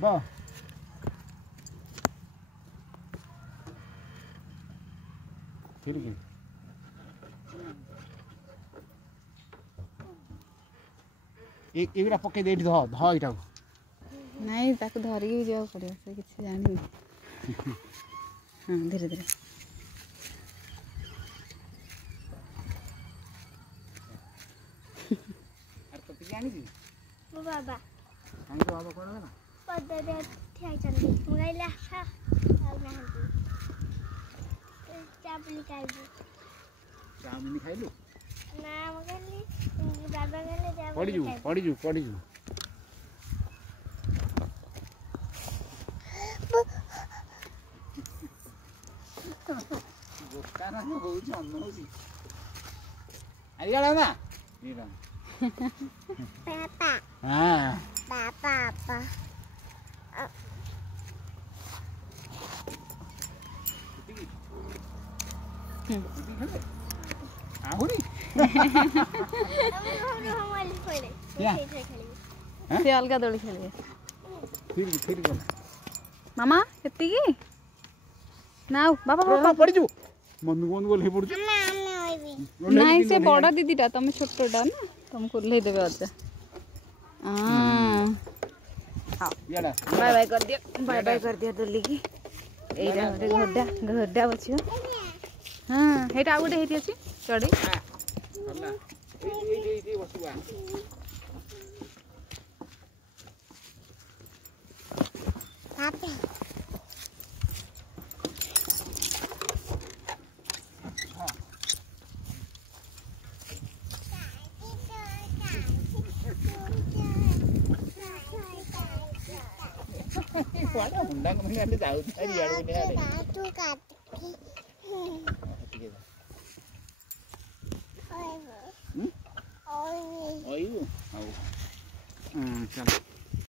बा फिर भी एगुड़ा पकई दे ध ध इटा नहीं ताको धरिकी जाओ पड़ियो से किसी जानी हाँ धीरे धीरे अरे तो जानी जी मो बाबा काहे तो बाबा कोन ना पद दे ठिया चंदी मुगाइला खा आउ नहंती चापली खाइबू चाउमिन खाइलु ना मुगाइली बाबा गले चापली पड़ी जू बोकाना हो जन्म होसी आइला ना नीरा पापा हां पापा आहुरी हम वाली पड़े क्या से अलग दोली खेलिए फिर गला मामा एत्ती की ना बाबा बाबा पड़ी जू मन गोल हे पड़ू हमने होइबी नहीं से बड़ा दीदीटा तुम छोटटा ना तुमको ले देबे आज हां याडा बाय बाय कर दियो दोली की एटा गड्ढा बचियो हां हेटा आगुटे हेती अछि चढ़ी करला ए बसुआ पापा वाडा मुंडा कम गाले जाऊ तारी याड बोले आले तू काट ठीक है ओई आओ चल